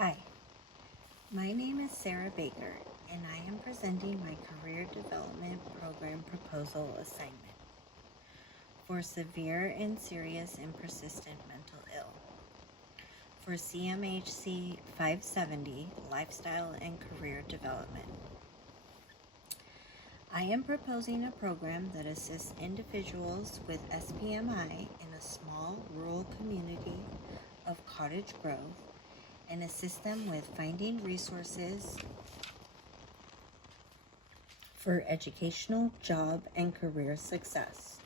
Hi, my name is Sarah Baker, and I am presenting my Career Development Program Proposal Assignment for severe and serious and persistent mental ill for CMHC 570 Lifestyle and Career Development. I am proposing a program that assists individuals with SPMI in a small rural community of Cottage Grove and assist them with finding resources for educational, job, and career success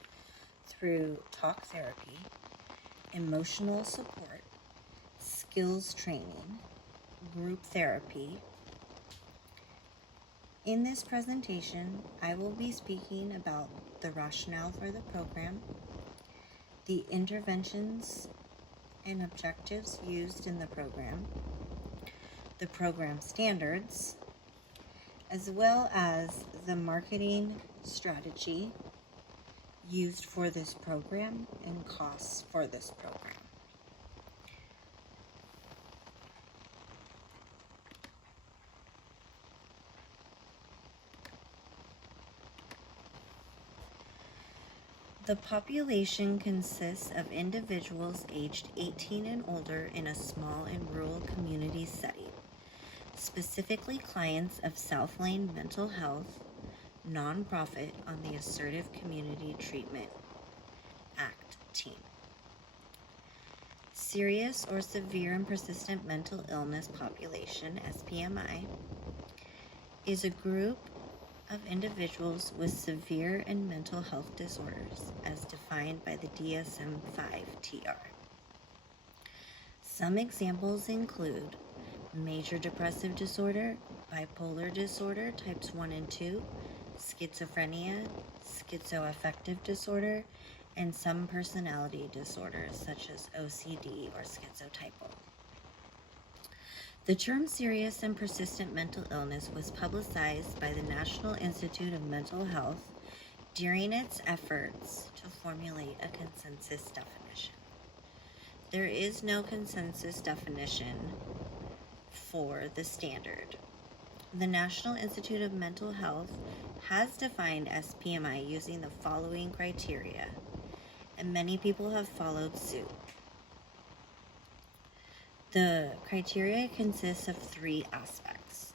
through talk therapy, emotional support, skills training, group therapy. In this presentation, I will be speaking about the rationale for the program, the interventions and objectives used in the program standards, as well as the marketing strategy used for this program and costs for this program. The population consists of individuals aged 18 and older in a small and rural community setting, specifically clients of South Lane Mental Health, nonprofit on the Assertive Community Treatment Act team. Serious or severe and persistent mental illness population, SPMI, is a group of individuals with severe and mental health disorders as defined by the DSM-5-TR. Some examples include major depressive disorder, bipolar disorder types 1 and 2, schizophrenia, schizoaffective disorder, and some personality disorders such as OCD or schizotypal. The term serious and persistent mental illness was publicized by the National Institute of Mental Health during its efforts to formulate a consensus definition. There is no consensus definition for the standard. The National Institute of Mental Health has defined SPMI using the following criteria, and many people have followed suit. The criteria consists of 3 aspects: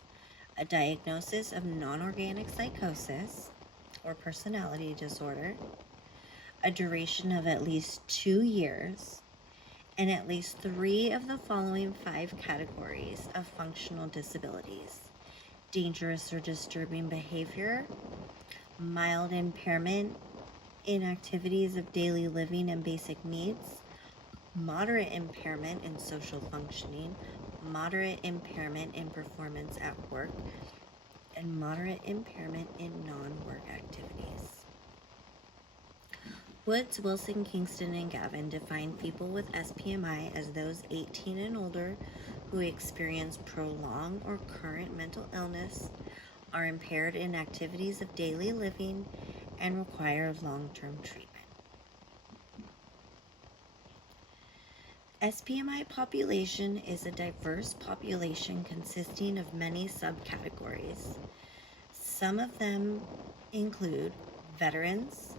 a diagnosis of non-organic psychosis or personality disorder, a duration of at least 2 years, and at least 3 of the following 5 categories of functional disabilities: dangerous or disturbing behavior, mild impairment in activities of daily living and basic needs, moderate impairment in social functioning, moderate impairment in performance at work, and moderate impairment in non-work activities. Woods, Wilson, Kingston, and Gavin define people with SPMI as those 18 and older who experience prolonged or current mental illness, are impaired in activities of daily living, and require long-term treatment. SPMI population is a diverse population consisting of many subcategories. Some of them include veterans,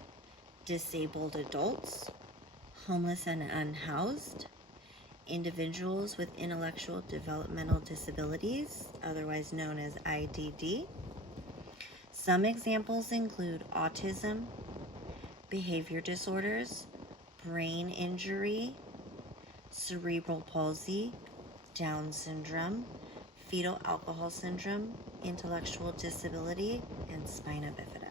disabled adults, homeless and unhoused, individuals with intellectual developmental disabilities, otherwise known as IDD. Some examples include autism, behavior disorders, brain injury, cerebral palsy, Down syndrome, fetal alcohol syndrome, intellectual disability, and spina bifida.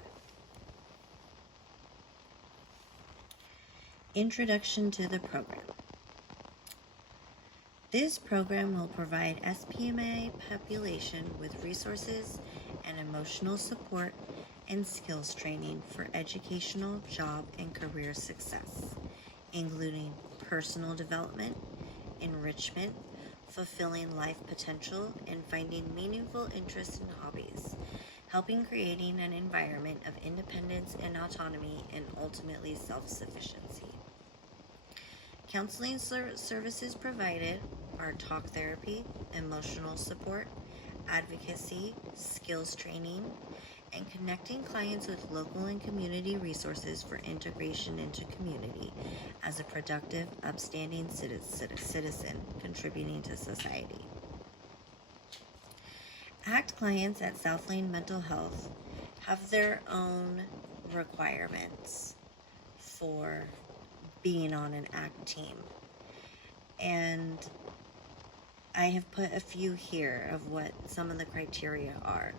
Introduction to the program. This program will provide SPMI population with resources and emotional support and skills training for educational, job, and career success, including personal development, enrichment, fulfilling life potential, and finding meaningful interests and hobbies, helping creating an environment of independence and autonomy and ultimately self-sufficiency. Counseling services provided are talk therapy, emotional support, advocacy, skills training, and connecting clients with local and community resources for integration into community as a productive, upstanding citizen contributing to society. ACT clients at Southlane Mental Health have their own requirements for being on an ACT team. And I have put a few here of what some of the criteria are.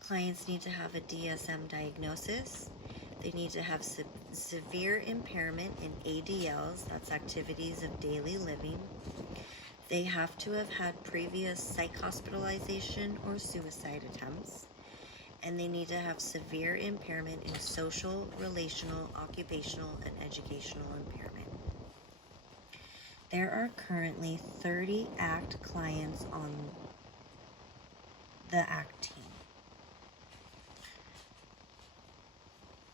Clients need to have a DSM diagnosis. They need to have severe impairment in ADLs, that's activities of daily living. They have to have had previous psych hospitalization or suicide attempts. And they need to have severe impairment in social, relational, occupational, and educational impairment. There are currently 30 ACT clients on the ACT team,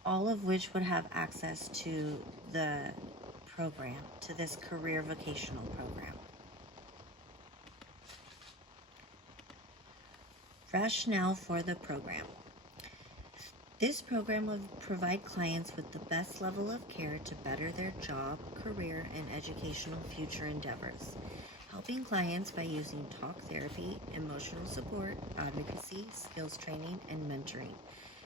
all of which would have access to the program, to this career vocational program. Rationale for the program. This program will provide clients with the best level of care to better their job, career, and educational future endeavors, helping clients by using talk therapy, emotional support, advocacy, skills training, and mentoring,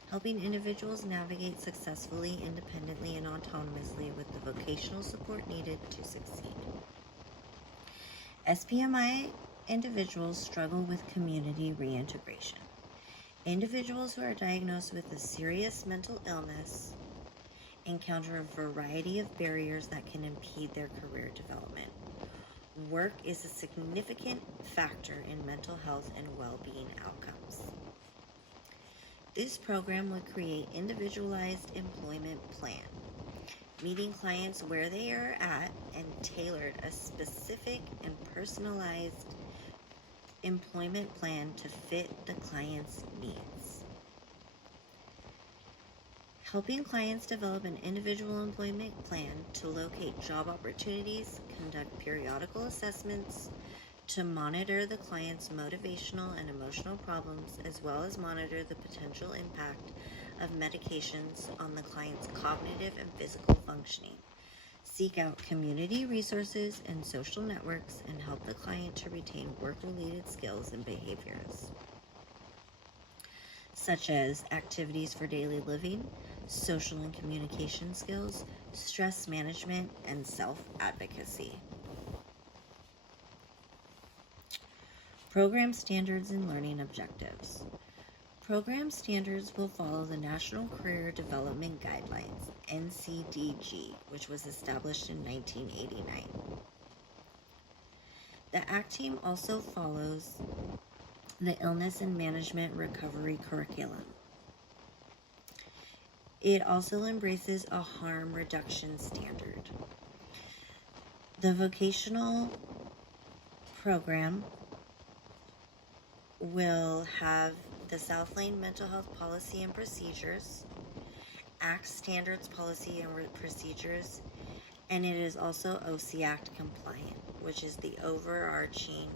helping individuals navigate successfully, independently, and autonomously with the vocational support needed to succeed. SPMI individuals struggle with community reintegration. Individuals who are diagnosed with a serious mental illness encounter a variety of barriers that can impede their career development. Work is a significant factor in mental health and well-being outcomes. This program would create individualized employment plan, meeting clients where they are at and tailored a specific and personalized employment plan to fit the client's needs. Helping clients develop an individual employment plan to locate job opportunities, conduct periodical assessments to monitor the client's motivational and emotional problems, as well as monitor the potential impact of medications on the client's cognitive and physical functioning. Seek out community resources and social networks and help the client to retain work-related skills and behaviors, such as activities for daily living, social and communication skills, stress management, and self-advocacy. Program standards and learning objectives. Program standards will follow the National Career Development Guidelines, NCDG, which was established in 1989. The ACT team also follows the Illness and Management Recovery Curriculum. It also embraces a harm reduction standard. The vocational program will have the Southlane Mental Health Policy and Procedures, ACT Standards Policy and Procedures, and it is also OCACT compliant, which is the overarching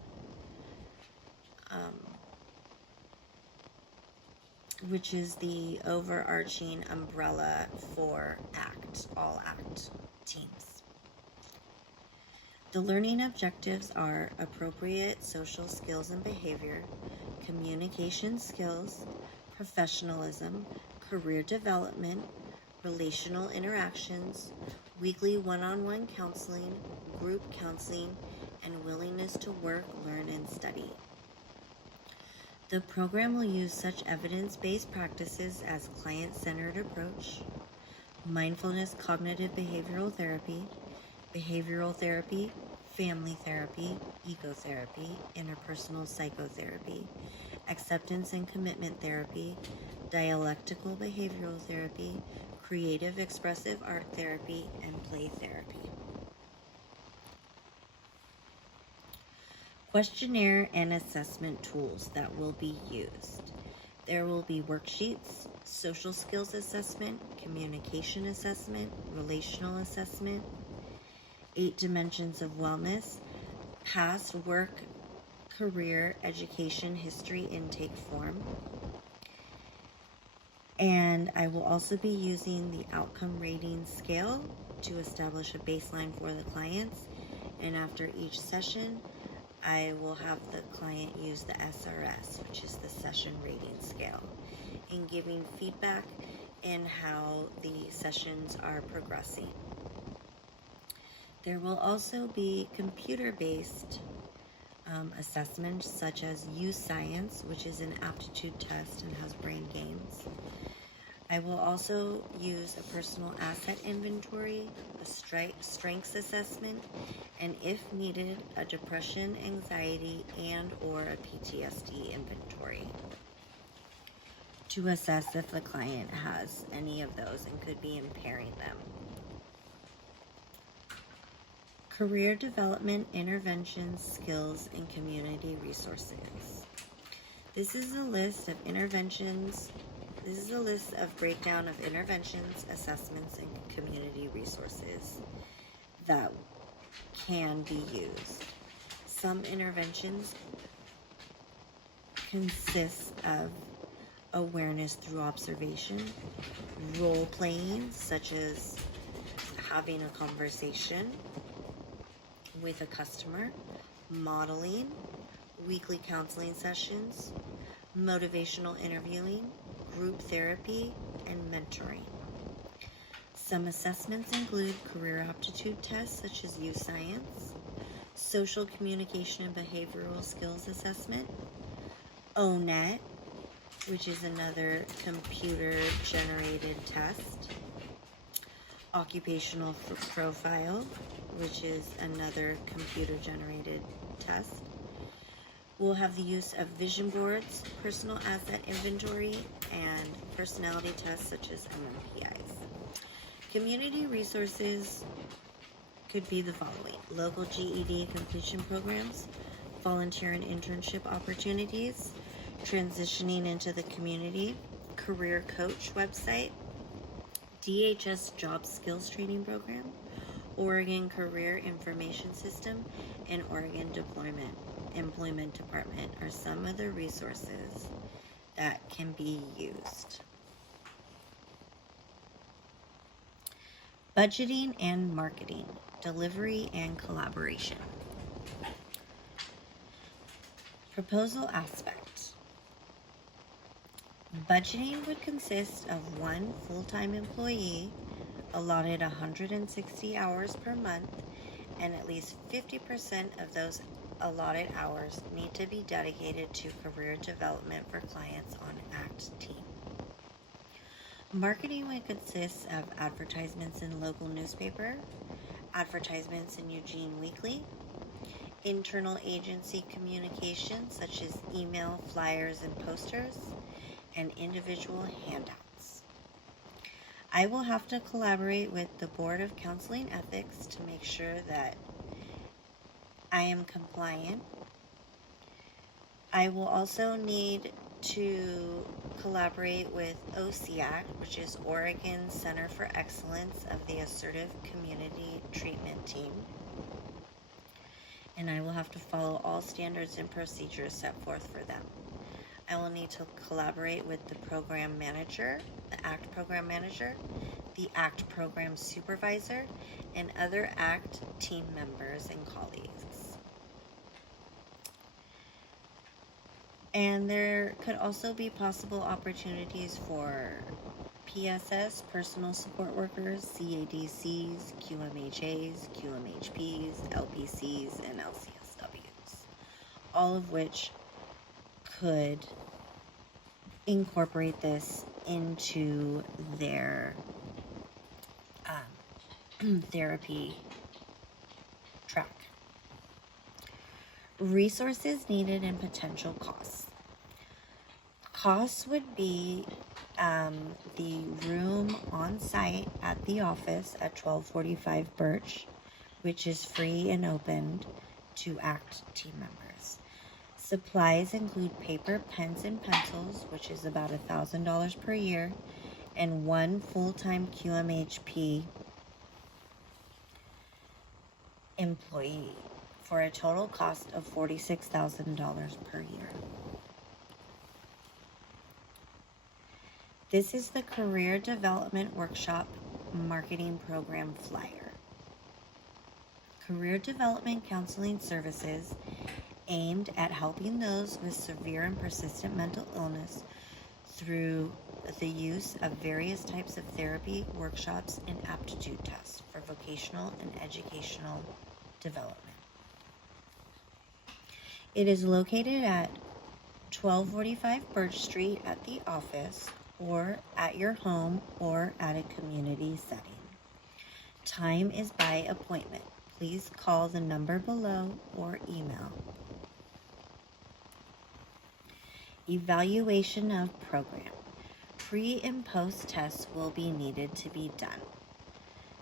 umbrella for ACT, all ACT teams. The learning objectives are appropriate social skills and behavior, communication skills, professionalism, career development, relational interactions, weekly one-on-one counseling, group counseling, and willingness to work, learn, and study. The program will use such evidence-based practices as client-centered approach, mindfulness cognitive behavioral therapy, family therapy, ecotherapy, interpersonal psychotherapy, acceptance and commitment therapy, dialectical behavioral therapy, creative expressive art therapy, and play therapy. Questionnaire and assessment tools that will be used. There will be worksheets, social skills assessment, communication assessment, relational assessment, 8 dimensions of wellness, past work, career, education, history intake form. And I will also be using the outcome rating scale to establish a baseline for the clients. And after each session, I will have the client use the SRS, which is the session rating scale, in giving feedback in how the sessions are progressing. There will also be computer-based assessments such as U-Science, which is an aptitude test and has brain games. I will also use a personal asset inventory, a strengths assessment, and if needed, a depression, anxiety, and or a PTSD inventory to assess if the client has any of those and could be impairing them. Career development, interventions, skills, and community resources. This is a list of interventions. This is a list of breakdown of interventions, assessments, and community resources that can be used. Some interventions consist of awareness through observation, role playing, such as having a conversation with a customer, modeling, weekly counseling sessions, motivational interviewing, group therapy, and mentoring. Some assessments include career aptitude tests such as U-Science, social communication and behavioral skills assessment, O-Net, which is another computer-generated test, occupational profile, which is another computer-generated test. We'll have the use of vision boards, personal asset inventory, and personality tests such as MMPIs. Community resources could be the following: local GED completion programs, volunteer and internship opportunities, transitioning into the community, career coach website, DHS job skills training program, Oregon Career Information System, and Oregon Employment Department are some of the resources that can be used. Budgeting and marketing, delivery and collaboration. Proposal aspect. Budgeting would consist of one full-time employee allotted 160 hours per month, and at least 50% of those allotted hours need to be dedicated to career development for clients on ACT team. Marketing would consist of advertisements in local newspaper, advertisements in Eugene Weekly, internal agency communication such as email, flyers, and posters, and individual handouts. I will have to collaborate with the Board of Counseling Ethics to make sure that I am compliant. I will also need to collaborate with OCEAC, which is Oregon Center for Excellence of the Assertive Community Treatment Team. And I will have to follow all standards and procedures set forth for them. I will need to collaborate with the program manager, the ACT program manager, the ACT program supervisor, and other ACT team members and colleagues. And there could also be possible opportunities for PSS, personal support workers, CADCs, QMHAs, QMHPs, LPCs, and LCSWs, all of which could incorporate this into their therapy track. Resources needed and potential costs. Costs would be the room on site at the office at 1245 Birch, which is free and opened to ACT team members. Supplies include paper, pens, and pencils, which is about $1,000 per year, and one full-time QMHP employee for a total cost of $46,000 per year. This is the Career Development Workshop Marketing Program flyer. Career Development Counseling Services aimed at helping those with severe and persistent mental illness through the use of various types of therapy, workshops, and aptitude tests for vocational and educational development. It is located at 1245 Birch Street at the office, or at your home, or at a community setting. Time is by appointment. Please call the number below or email. Evaluation of program. Pre and post tests will be needed to be done.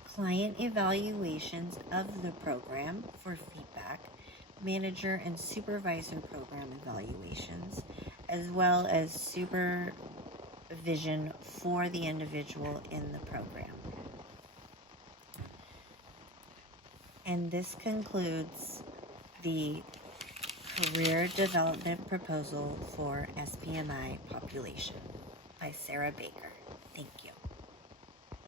Client evaluations of the program for feedback, manager and supervisor program evaluations, as well as supervision for the individual in the program. And this concludes the Career Development Proposal for SPMI Population by Sarah Baker. Thank you.